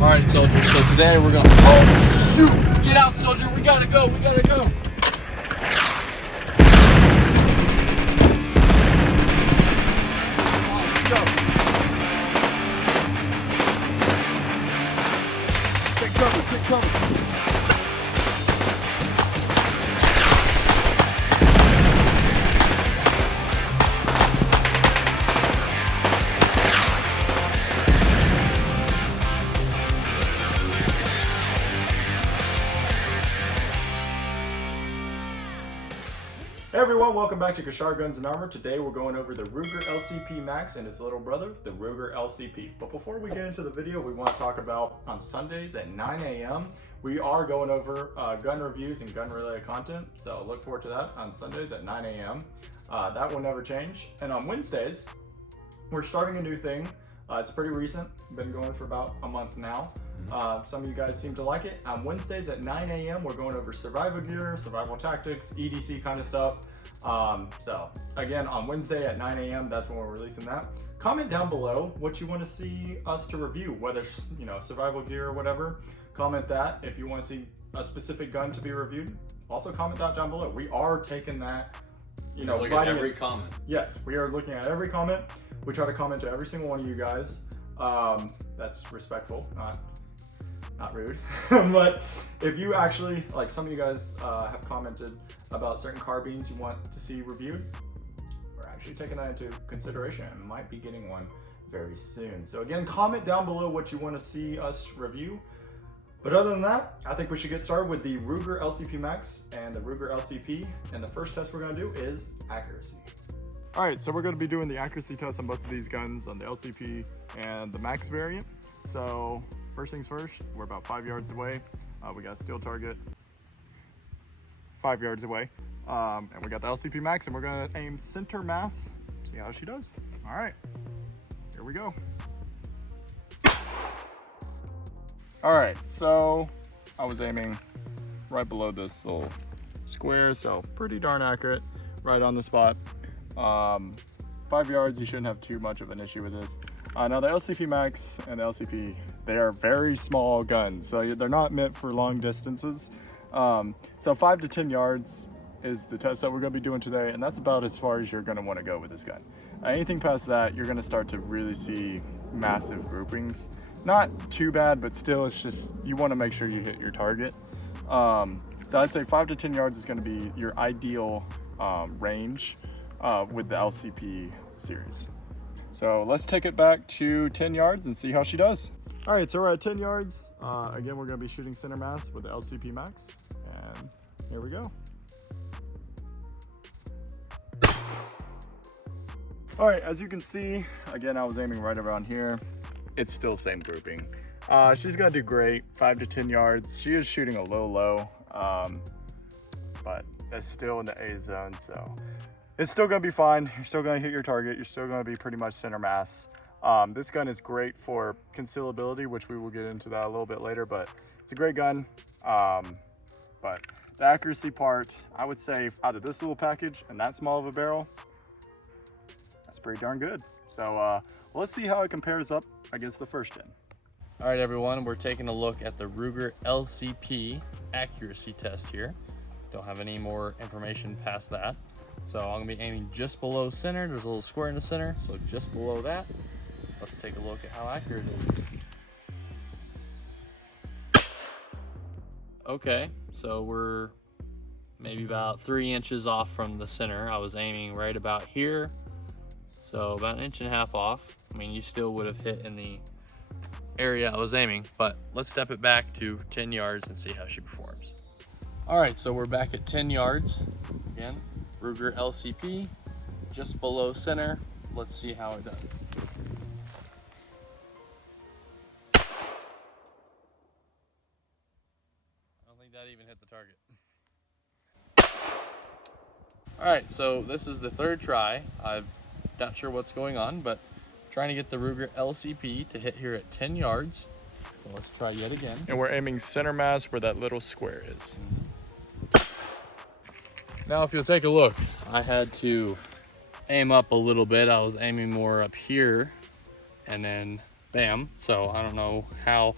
All right, soldier. So today we're gonna. Oh shoot! Get out, soldier. We gotta go. We gotta go. Let's go. Take cover. Take cover. Hey everyone, welcome back to Cushard Guns and Armor. Today we're going over the Ruger LCP Max and its little brother, the Ruger LCP. But before we get into the video, we want to talk about on Sundays at 9 a.m. we are going over gun reviews and gun related content. So look forward to that on Sundays at 9 a.m. That will never change. And on Wednesdays, we're starting a new thing. It's pretty recent, been going for about a month now. Some of you guys seem to like it. On Wednesdays at 9 a.m. we're going over survival gear, survival tactics, EDC kind of stuff. So again, on Wednesday at 9 a.m. that's when we're releasing that. Comment down below what you want to see us to review, whether survival gear or whatever. Comment that. If you want to see a specific gun to be reviewed, also comment that down below. We are taking that, Look at every comment. Yes, we are looking at every comment. We try to comment to every single one of you guys. That's respectful, not rude. But if you actually, like some of you guys have commented about certain carbines you want to see reviewed, we're actually taking that into consideration and might be getting one very soon. So again, comment down below what you want to see us review. But other than that, I think we should get started with the Ruger LCP Max and the Ruger LCP. And the first test we're going to do is accuracy. All right, so we're going to be doing the accuracy test on both of these guns, on the LCP and the Max variant. So first things first, we're about 5 yards away. We got a steel target 5 yards away. And we got the LCP Max, and we're going to aim center mass, see how she does. All right, here we go. All right, so I was aiming right below this little square, so pretty darn accurate, right on the spot. 5 yards, you shouldn't have too much of an issue with this. Now the LCP Max and the LCP, they are very small guns, so they're not meant for long distances. So 5 to 10 yards is the test that we're going to be doing today, and that's about as far as you're going to want to go with this gun. Anything past that, you're going to start to really see massive groupings. Not too bad, but still, it's just, you want to make sure you hit your target. So I'd say 5 to 10 yards is going to be your ideal range with the LCP series. So let's take it back to 10 yards and see how she does. All right, so we're at 10 yards. Again, we're going to be shooting center mass with the LCP Max, and here we go. All right, as you can see, again, I was aiming right around here. It's still same grouping. She's gonna do great, 5 to 10 yards. She is shooting a low, but that's still in the A zone, so it's still gonna be fine. You're still gonna hit your target. You're still gonna be pretty much center mass. This gun is great for concealability, which we will get into that a little bit later, but it's a great gun. But the accuracy part, I would say out of this little package and that small of a barrel, that's pretty darn good. So let's see how it compares up against the first gen. All right, everyone, we're taking a look at the Ruger LCP accuracy test here. Don't have any more information past that. So I'm gonna be aiming just below center. There's a little square in the center, so just below that. Let's take a look at how accurate it is. Okay, so we're maybe about 3 inches off from the center. I was aiming right about here, so about 1.5 inches off. I mean, you still would have hit in the area I was aiming, but let's step it back to 10 yards and see how she performs. All right, so we're back at 10 yards. Again, Ruger LCP, just below center. Let's see how it does. I don't think that even hit the target. All right, so this is the third try. I'm not sure what's going on, but trying to get the Ruger LCP to hit here at 10 yards. So let's try yet again. And we're aiming center mass where that little square is. Now, if you'll take a look, I had to aim up a little bit. I was aiming more up here and then bam. So I don't know how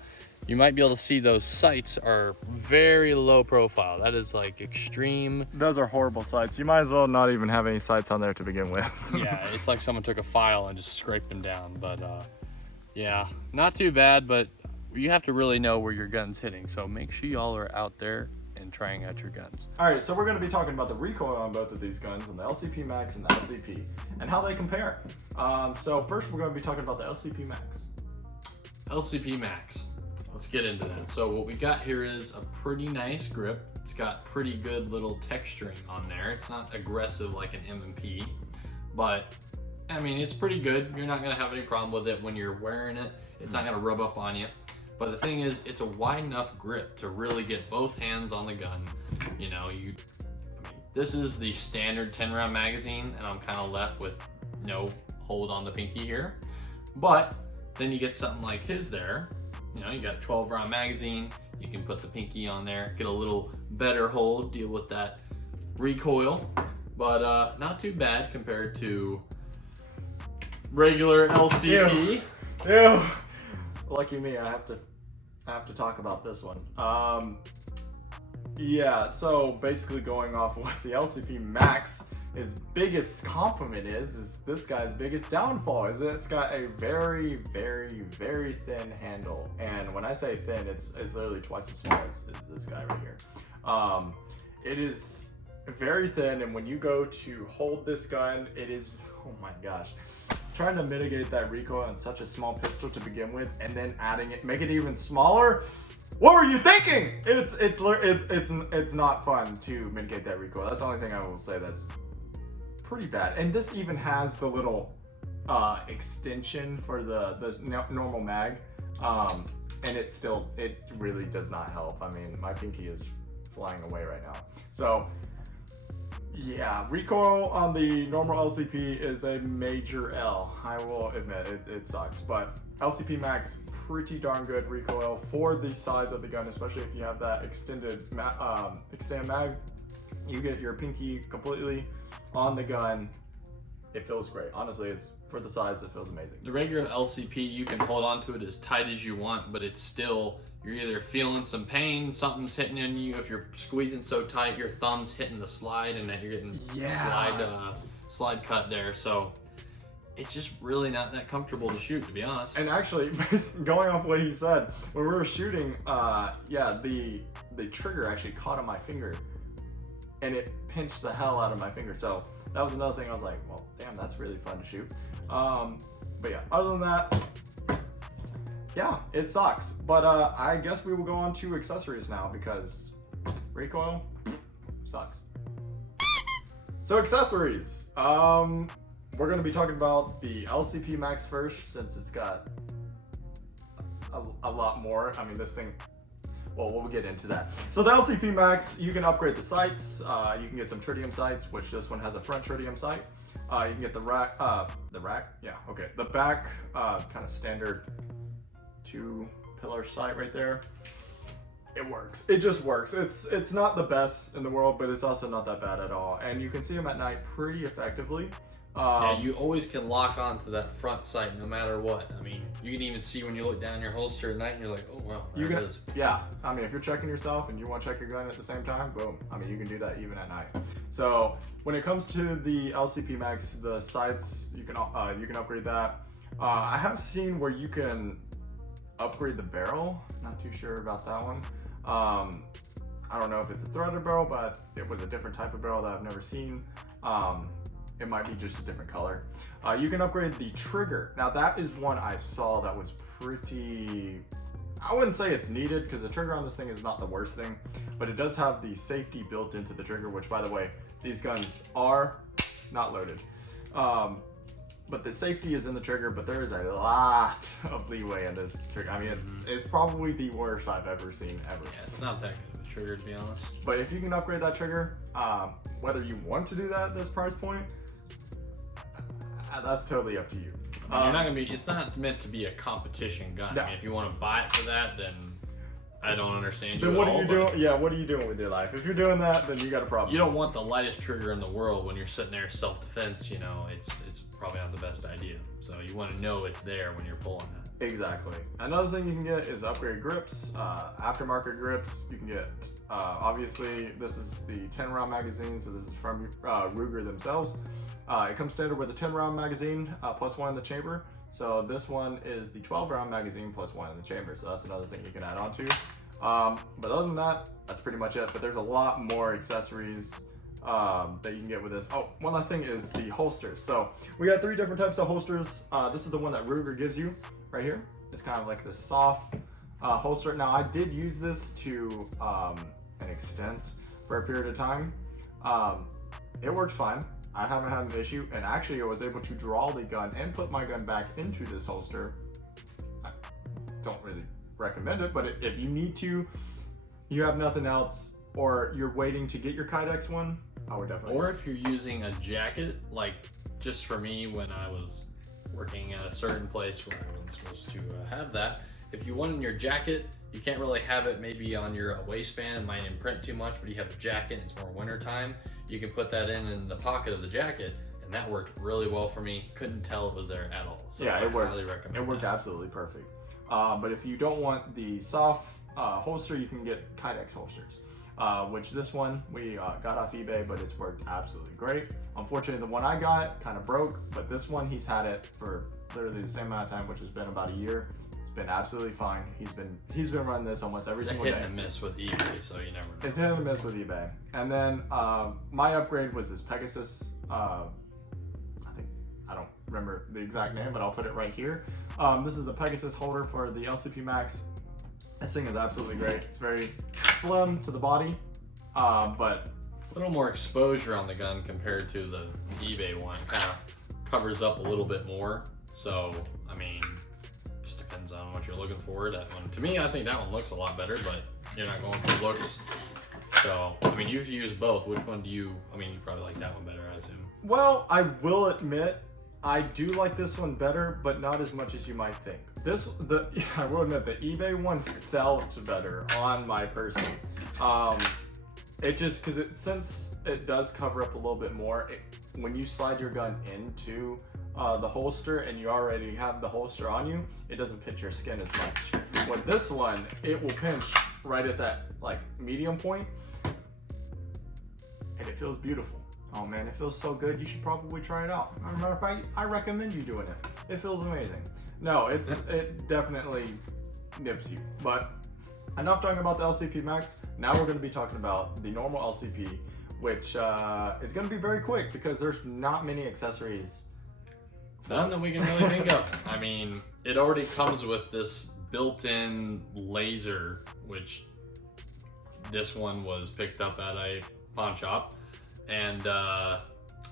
you might be able to see those sights are very low profile. That is like extreme. Those are horrible sights. You might as well not even have any sights on there to begin with. Yeah, it's like someone took a file and just scraped them down. But yeah, not too bad, but you have to really know where your gun's hitting. So make sure y'all are out there and trying out your guns. All right, so we're going to be talking about the recoil on both of these guns, on the LCP Max and the LCP, and how they compare. So first we're going to be talking about the LCP Max. LCP Max. Let's get into that. So what we got here is a pretty nice grip. It's got pretty good little texturing on there. It's not aggressive like an M&P, but I mean, it's pretty good. You're not gonna have any problem with it when you're wearing it. It's not gonna rub up on you. But the thing is, it's a wide enough grip to really get both hands on the gun. You know, this is the standard 10-round magazine, and I'm kind of left with no hold on the pinky here. But then you get something like his there. You know, you got a 12-round magazine. You can put the pinky on there, get a little better hold, deal with that recoil. But not too bad compared to regular LCP. Ew. Lucky me, I have to talk about this one. Yeah, so basically going off what the LCP Max, his biggest compliment is this guy's biggest downfall is it's got a very, very, very thin handle. And when I say thin, it's literally twice as small as this guy right here. It is very thin, and when you go to hold this gun, it is, oh my gosh, trying to mitigate that recoil on such a small pistol to begin with, and then adding it, make it even smaller. What were you thinking? It's not fun to mitigate that recoil. That's the only thing I will say that's pretty bad. And this even has the little extension for the normal mag, and it really does not help. I mean, my pinky is flying away right now. So yeah, recoil on the normal LCP is a major L. I will admit it sucks, but LCP Max, pretty darn good recoil for the size of the gun, especially if you have that extended mag. You get your pinky completely on the gun. It feels great. Honestly, it's for the size, it feels amazing. The regular LCP, you can hold on to it as tight as you want, but it's still, you're either feeling some pain, something's hitting in you. If you're squeezing so tight, your thumb's hitting the slide, and that you're getting slide cut there. So it's just really not that comfortable to shoot, to be honest. And actually, going off what he said, when we were shooting, yeah, the trigger actually caught on my finger, and it pinched the hell out of my finger. So that was another thing I was like, well, damn, that's really fun to shoot. But yeah, other than that, yeah, it sucks. But I guess we will go on to accessories now, because recoil sucks. So accessories. We're going to be talking about the LCP Max first, since it's got a lot more. I mean, this thing, well, we'll get into that. So the LCP Max, you can upgrade the sights. You can get some tritium sights, which this one has a front tritium sight. You can get the back kind of standard 2-pillar sight right there. It works. It just works. It's not the best in the world, but it's also not that bad at all. And you can see them at night pretty effectively. Yeah, you always can lock onto that front sight no matter what. I mean, you can even see when you look down your holster at night and you're like, oh wow, there it is. Yeah, I mean, if you're checking yourself and you want to check your gun at the same time, boom. I mean, you can do that even at night. So when it comes to the LCP Max, the sights, you can upgrade that. I have seen where you can upgrade the barrel. Not too sure about that one. I don't know if it's a threaded barrel, but it was a different type of barrel that I've never seen. It might be just a different color. You can upgrade the trigger. Now that is one I saw that was pretty, I wouldn't say it's needed, because the trigger on this thing is not the worst thing, but it does have the safety built into the trigger, which, by the way, these guns are not loaded. But the safety is in the trigger, but there is a lot of leeway in this trigger. I mean, it's probably the worst I've ever seen ever. Yeah, it's not that good of a trigger, to be honest. But if you can upgrade that trigger, whether you want to do that at this price point, that's totally up to you. I mean, you're not gonna be. It's not meant to be a competition gun. No. I mean, if you want to buy it for that, then I don't understand you. Then what are you doing? Yeah, what are you doing with your life? If you're doing that, then you got a problem. You don't want the lightest trigger in the world when you're sitting there self-defense. You know, it's probably not the best idea. So you want to know it's there when you're pulling that. Exactly. Another thing you can get is upgraded grips, aftermarket grips. You can get, obviously, this is the 10-round magazine, so this is from Ruger themselves. It comes standard with a 10-round magazine, plus one in the chamber. So this one is the 12-round magazine plus one in the chamber. So that's another thing you can add on to. But other than that, that's pretty much it. But there's a lot more accessories that you can get with this. Oh, one last thing is the holsters. So we got 3 different types of holsters. This is the one that Ruger gives you right here. It's kind of like this soft holster. Now I did use this to an extent for a period of time. It works fine. I haven't had an issue, and actually I was able to draw the gun and put my gun back into this holster. I don't really recommend it, but if you need to, you have nothing else, or you're waiting to get your KYDEX one, I would definitely. Or if you're using a jacket, like just for me when I was working at a certain place where I wasn't supposed to have that, if you want in your jacket, you can't really have it maybe on your waistband, it might imprint too much, but you have a jacket, it's more winter time, you can put that in the pocket of the jacket, and that worked really well for me. Couldn't tell it was there at all. So yeah, it worked. I highly recommend it worked that. absolutely perfect. But if you don't want the soft holster, you can get KYDEX holsters, which this one we got off eBay, but it's worked absolutely great. Unfortunately, the one I got kind of broke, but this one, he's had it for literally the same amount of time, which has been about a year. Been absolutely fine. He's been running this almost every single day. It's a hit and miss with eBay, so you never know. It's hit and miss with eBay. And then my upgrade was this PEGASUS. I don't remember the exact name, but I'll put it right here. This is the PEGASUS holder for the LCP Max. This thing is absolutely great. It's very slim to the body, but a little more exposure on the gun compared to the eBay one. Kind of covers up a little bit more. So I mean, depends on what you're looking for. That one, to me, I think that one looks a lot better, but you're not going for looks. So, I mean, you've used both. Which one do you, I mean, you probably like that one better, I assume. Well, I will admit, I do like this one better, but not as much as you might think. I will admit, the eBay one felt better on my person. It just, since it does cover up a little bit more, when you slide your gun into the holster and you already have the holster on you, it doesn't pinch your skin as much. With this one, it will pinch right at that like medium point, and it feels beautiful. Oh man, it feels so good. You should probably try it out. As a matter of fact, I recommend you doing it. It feels amazing. No, it definitely nips you. But enough talking about the LCP Max. Now we're going to be talking about the normal LCP, which is going to be very quick because there's not many accessories. None that we can really think of. I mean, it already comes with this built-in laser, which this one was picked up at a pawn shop. And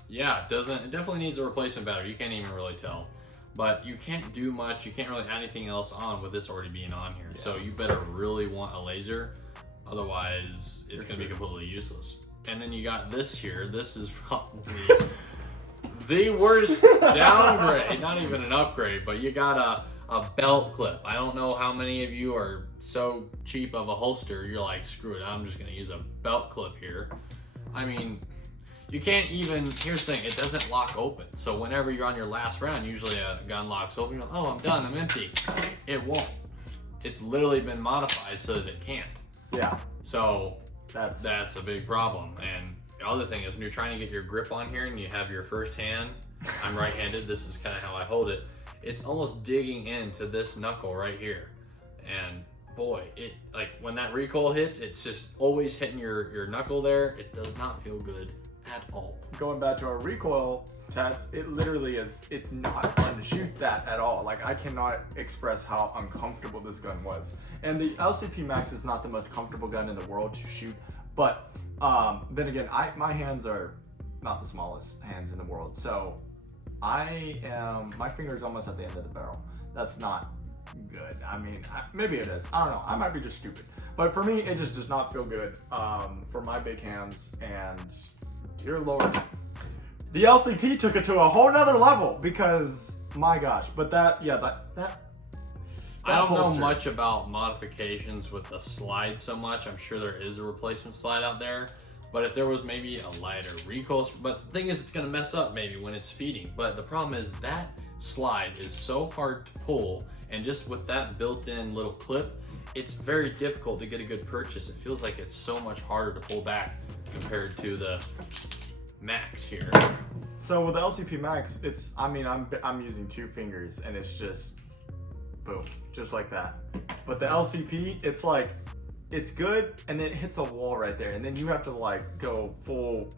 yeah, it definitely needs a replacement battery. You can't even really tell. But you can't do much. You can't really add anything else on with this already being on here. Yeah. So you better really want a laser. Otherwise, it's going to be completely useless. And then you got this here. This is probably the worst downgrade, not even an upgrade, but you got a belt clip. I don't know how many of you are so cheap of a holster, you're like, screw it, I'm just gonna use a belt clip here. I mean, you can't even, here's the thing, it doesn't lock open. So whenever you're on your last round, usually a gun locks open, you're like, oh, I'm done, I'm empty. It won't. It's literally been modified so that it can't. Yeah. So that's a big problem. And the other thing is when you're trying to get your grip on here and you have your first hand, I'm right-handed, this is kind of how I hold it, it's almost digging into this knuckle right here. And boy, it like when that recoil hits, it's just always hitting your knuckle there. It does not feel good at all. Going back to our recoil test, it literally is, it's not fun to shoot that at all. Like, I cannot express how uncomfortable this gun was. And the LCP Max is not the most comfortable gun in the world to shoot, but then again, my hands are not the smallest hands in the world, so my finger's almost at the end of the barrel. That's not good. I mean, maybe it is. I don't know. I might be just stupid. But for me, it just does not feel good for my big hands, and dear Lord. The LCP took it to a whole nother level because, my gosh, but that I don't know much about modifications with the slide so much. I'm sure there is a replacement slide out there, but if there was maybe a lighter recoil, but the thing is, it's gonna mess up maybe when it's feeding. But the problem is that slide is so hard to pull, And just with that built-in little clip, it's very difficult to get a good purchase. It feels like it's so much harder to pull back compared to the Max here. So with the LCP Max, I'm using 2 fingers and it's just boom, just like that. But the LCP, it's like, it's good and then it hits a wall right there, and then you have to like go full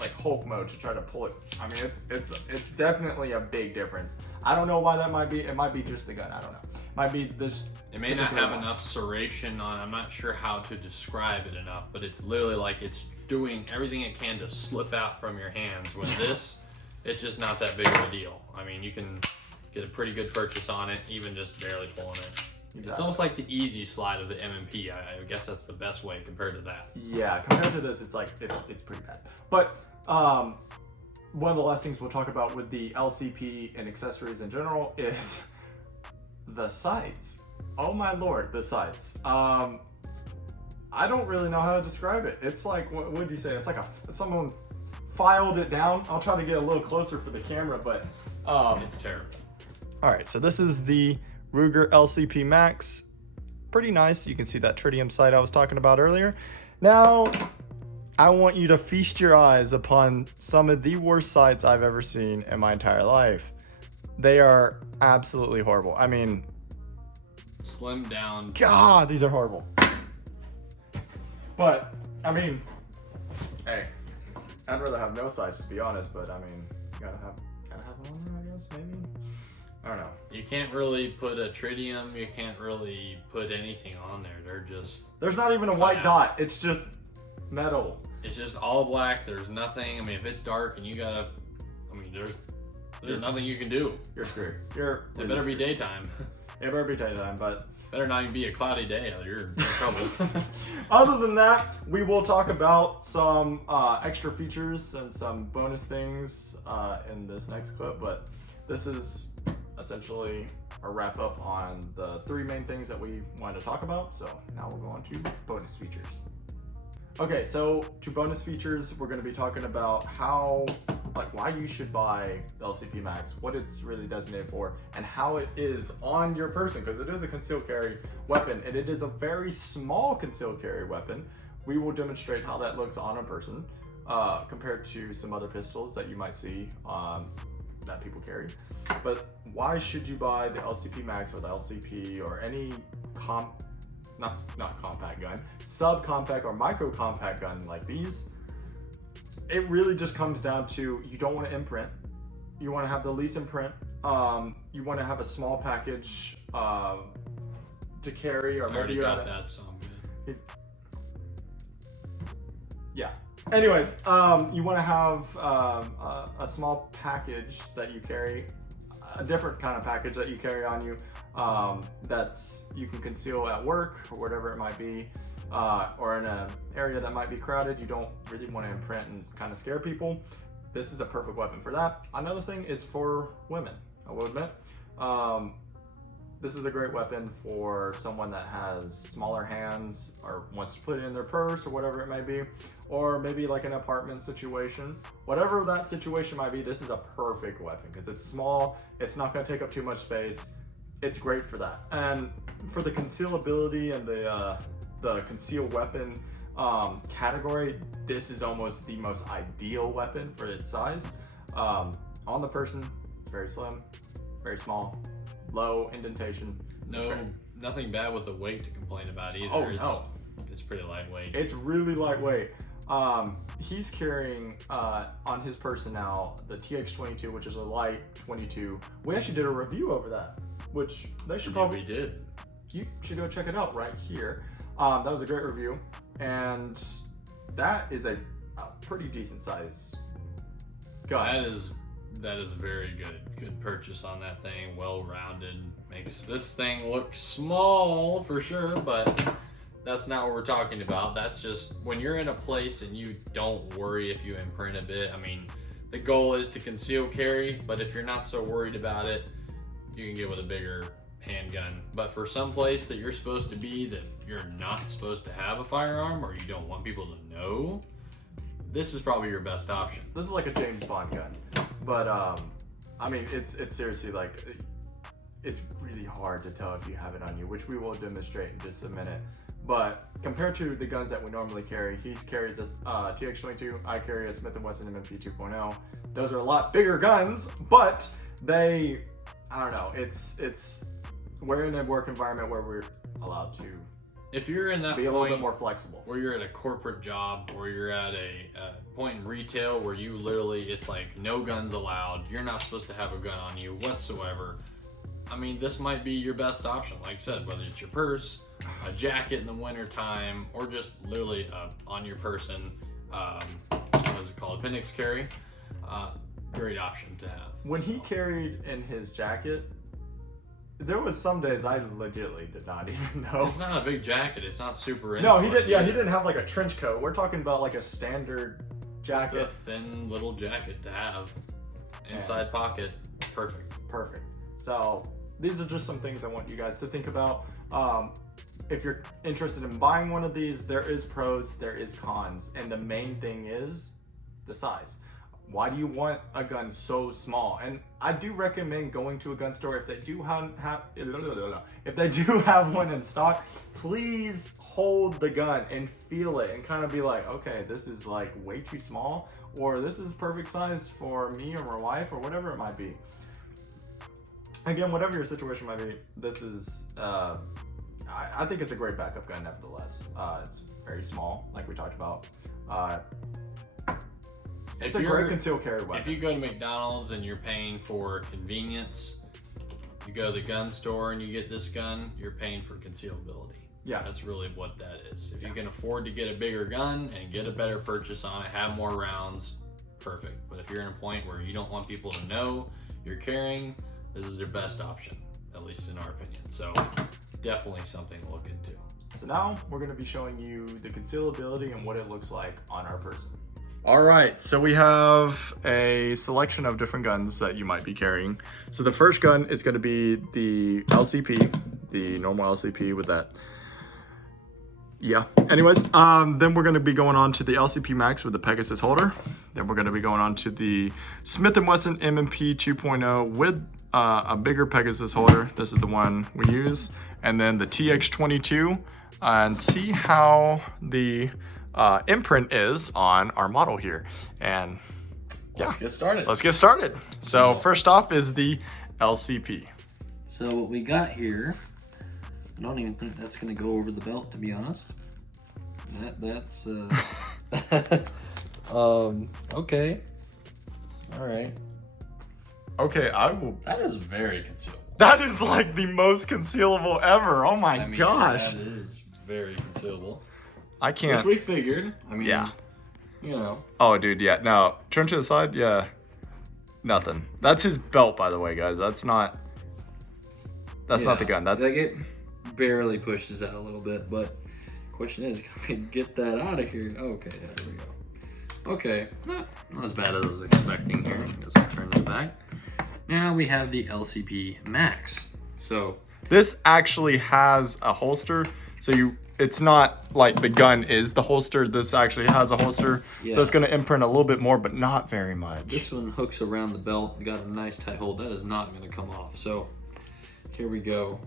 like Hulk mode to try to pull it. I mean, it's definitely a big difference. I don't know why that might be. It might be just the gun. I don't know. It might be this. It may not have enough serration on. I'm not sure how to describe it enough, but it's literally like it's doing everything it can to slip out from your hands. With this, it's just not that big of a deal. I mean, you can get a pretty good purchase on it, even just barely pulling it. Exactly. It's almost like the easy slide of the M&P. I guess that's the best way compared to that. Yeah, compared to this, it's like it's pretty bad. But one of the last things we'll talk about with the LCP and accessories in general is the sights. Oh my lord, the sights. I don't really know how to describe it. It's like, what would you say? It's like someone filed it down. I'll try to get a little closer for the camera, but it's terrible. All right, so this is the Ruger LCP Max. Pretty nice. You can see that tritium sight I was talking about earlier. Now, I want you to feast your eyes upon some of the worst sights I've ever seen in my entire life. They are absolutely horrible. I mean, slim down. God, these are horrible. But I mean, hey, I'd rather have no sights, to be honest. But I mean, you gotta have one, I guess, maybe. I don't know. You can't really put a tritium. You can't really put anything on there. They're just. There's not even a white dot. It's just metal. It's just all black. There's nothing. I mean, if it's dark and you gotta, I mean, there's nothing you can do. You're screwed. It better be daytime. It better be daytime, but better not even be a cloudy day. You're in trouble. Other than that, we will talk about some extra features and some bonus things in this next clip. But this is essentially a wrap up on the 3 main things that we wanted to talk about. So now we'll go on to bonus features. Okay, so to bonus features, we're going to be talking about why you should buy the LCP Max, what it's really designated for, and how it is on your person, because it is a concealed carry weapon, and it is a very small concealed carry weapon. We will demonstrate how that looks on a person compared to some other pistols that you might see that people carry. But why should you buy the LCP Max or the LCP or any not compact gun, subcompact or micro compact gun like these? It really just comes down to, you don't want to imprint. You want to have the least imprint. You want to have a small package to carry, or maybe you got that song. Yeah. Anyways, you want to have a small package that you carry, a different kind of package that you carry on you, that's you can conceal at work or whatever it might be, or in an area that might be crowded. You don't really want to imprint and kind of scare people. This is a perfect weapon for that. Another thing is for women, I will admit. This is a great weapon for someone that has smaller hands or wants to put it in their purse or whatever it may be, or maybe like an apartment situation. Whatever that situation might be, this is a perfect weapon because it's small, it's not going to take up too much space. It's great for that. And for the concealability and the concealed weapon category, this is almost the most ideal weapon for its size. On the person, it's very slim, very small, low indentation. Nothing bad with the weight to complain about either. Oh, no. It's pretty lightweight. It's really lightweight. He's carrying on his person now the TH22, which is a light 22. We actually did a review over that, which they should probably. We did. You should go check it out right here. That was a great review, and that is a pretty decent size gun. That is very good purchase on that thing. Well rounded, makes this thing look small for sure, but that's not what we're talking about. That's just when you're in a place and you don't worry if you imprint a bit. I mean, the goal is to conceal carry, but if you're not so worried about it, you can get with a bigger handgun. But for some place that you're supposed to be that you're not supposed to have a firearm, or you don't want people to know, this is probably your best option. This is like a James Bond gun, but I mean, it's seriously like, it's really hard to tell if you have it on you, which we will demonstrate in just a minute. But compared to the guns that we normally carry, he carries a TX22, I carry a Smith & Wesson M&P 2.0. Those are a lot bigger guns, but they, I don't know, we're in a work environment where we're allowed to if you're in that be a little bit more flexible. Where you're at a corporate job, or you're at a point in retail where you literally, it's like no guns allowed. You're not supposed to have a gun on you whatsoever. I mean, this might be your best option. Like I said, whether it's your purse, a jacket in the winter time, or just literally on your person, what is it called? Appendix carry. Great option to have. When he carried in his jacket, there was some days I legitimately did not even know. It's not a big jacket. It's not super No, he insulated. didn't. Yeah, he didn't have like a trench coat. We're talking about like a standard jacket. Just a thin little jacket to have. Inside pocket. Perfect. Perfect. So these are just some things I want you guys to think about. If you're interested in buying one of these, there is pros, there is cons, and the main thing is the size. Why do you want a gun so small? And I do recommend going to a gun store if they do have one in stock. Please hold the gun and feel it and kind of be like, okay, this is like way too small, or this is perfect size for me or my wife or whatever it might be. Again, whatever your situation might be, this is I think it's a great backup gun nevertheless. It's very small, like we talked about. It's a great concealed carry weapon. If you go to McDonald's and you're paying for convenience, you go to the gun store and you get this gun, you're paying for concealability. Yeah. That's really what that is. If you can afford to get a bigger gun and get a better purchase on it, have more rounds, perfect. But if you're in a point where you don't want people to know you're carrying, this is your best option, at least in our opinion. So definitely something to look into. So now we're going to be showing you the concealability and what it looks like on our person. All right, so we have a selection of different guns that you might be carrying. So the first gun is going to be the LCP, the normal LCP with that. Yeah, anyways, then we're going to be going on to the LCP Max with the PEGASUS holder. Then we're going to be going on to the Smith & Wesson M&P 2.0 with a bigger PEGASUS holder. This is the one we use. And then the TX22, and see how the imprint is on our model here. And yeah, let's get started. So first off is the LCP. So what we got here, I don't even think that's going to go over the belt, to be honest. That's okay. All right. Okay, I will. That is very concealable. That is like the most concealable ever. Oh my gosh. That is very concealable. I can't. Which we figured. I mean, yeah. You know. Oh, dude, yeah. No, turn to the side. Yeah. Nothing. That's his belt, by the way, guys. That's not the gun. That's like it barely pushes out a little bit, but question is, can we get that out of here? Okay, there we go. Okay, not as bad as I was expecting here. I guess I'll turn this back. Now we have the LCP Max. So this actually has a holster, so it's not like the gun is the holster. This actually has a holster, so it's going to imprint a little bit more, but not very much. This one hooks around the belt. We got a nice tight hold. That is not going to come off. So here we go.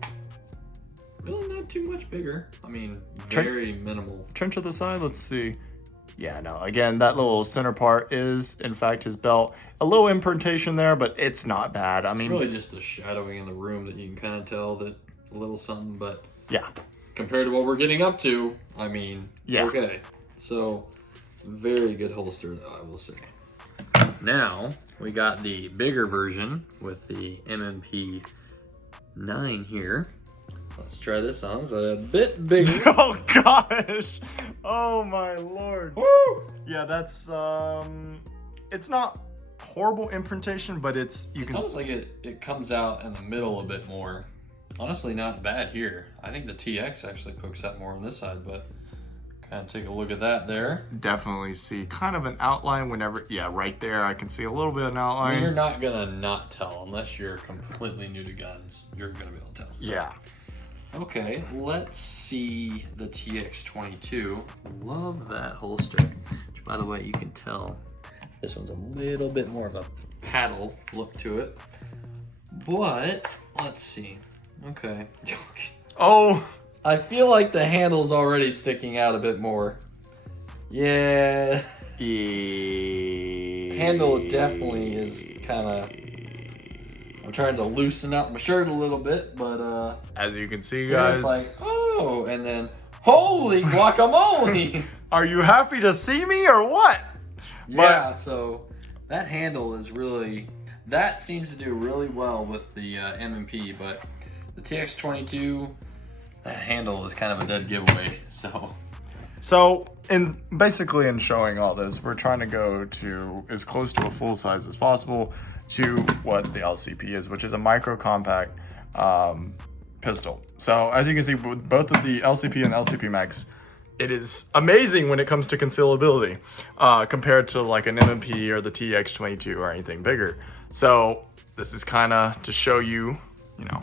Really not too much bigger. I mean, very minimal. Turn to the side. Let's see. Yeah, no. Again, that little center part is, in fact, his belt. A little imprintation there, but it's not bad. I mean, it's really just the shadowing in the room that you can kind of tell that a little something, but yeah. Compared to what we're getting up to, I mean, yeah. Okay. So, very good holster, I will say. Now, we got the bigger version with the M&P 9 here. Let's try this on. It's a bit bigger. Oh gosh! Oh my lord! Woo! Yeah, that's it's not horrible imprintation, but it's almost like it comes out in the middle a bit more. Honestly, not bad here. I think the TX actually pokes out more on this side, but kind of take a look at that there. Definitely see kind of an outline whenever, yeah, right there. I can see a little bit of an outline. I mean, you're not gonna not tell unless you're completely new to guns. You're gonna be able to tell. So. Yeah. Okay, let's see the TX22. Love that holster. Which, by the way, you can tell this one's a little bit more of a paddle look to it. But Let's see. Okay. Oh! I feel like the handle's already sticking out a bit more. Yeah. Handle definitely is kind of... I'm trying to loosen up my shirt a little bit, but as you can see, guys, it's like, oh, and then holy guacamole! Are you happy to see me or what? Yeah, so that handle is really, that seems to do really well with the M&P, but the TX22, that handle is kind of a dead giveaway. So basically in showing all this, we're trying to go to as close to a full size as possible to what the LCP is, which is a micro compact pistol. So as you can see, with both of the LCP and LCP Max, it is amazing when it comes to concealability compared to like an M&P or the TX22 or anything bigger. So this is kind of to show you, you know,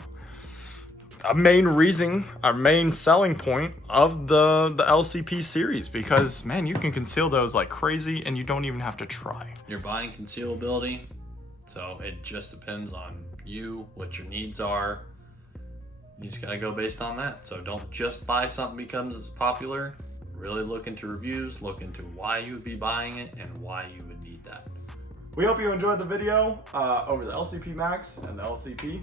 a main selling point of the LCP series, because man, you can conceal those like crazy and you don't even have to try. You're buying concealability, so it just depends on you, what your needs are. You just gotta go based on that. So don't just buy something because it's popular. Really look into reviews, look into why you would be buying it and why you would need that. We hope you enjoyed the video over the LCP Max and the LCP.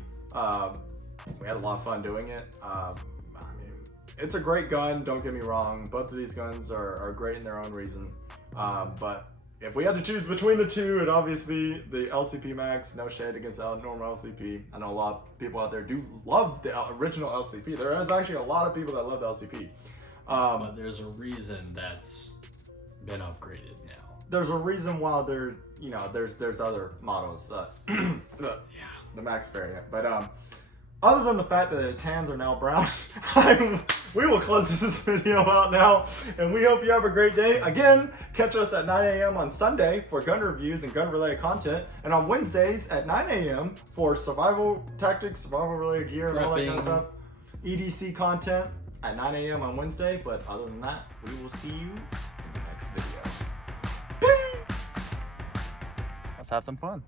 We had a lot of fun doing it. I mean, it's a great gun, don't get me wrong. Both of these guns are great in their own reason. But if we had to choose between the two, it'd obviously be the LCP Max. No shade against the normal LCP. I know a lot of people out there do love the original LCP. There is actually a lot of people that love the LCP. But there's a reason that's been upgraded now. There's a reason why there's other models. The Max variant. But other than the fact that his hands are now brown, we will close this video out now, and we hope you have a great day. Again, catch us at 9 a.m. on Sunday for gun reviews and gun-related content, and on Wednesdays at 9 a.m. for survival tactics, survival-related gear, and all that kind of stuff. EDC content at 9 a.m. on Wednesday, but other than that, we will see you in the next video. Let's have some fun.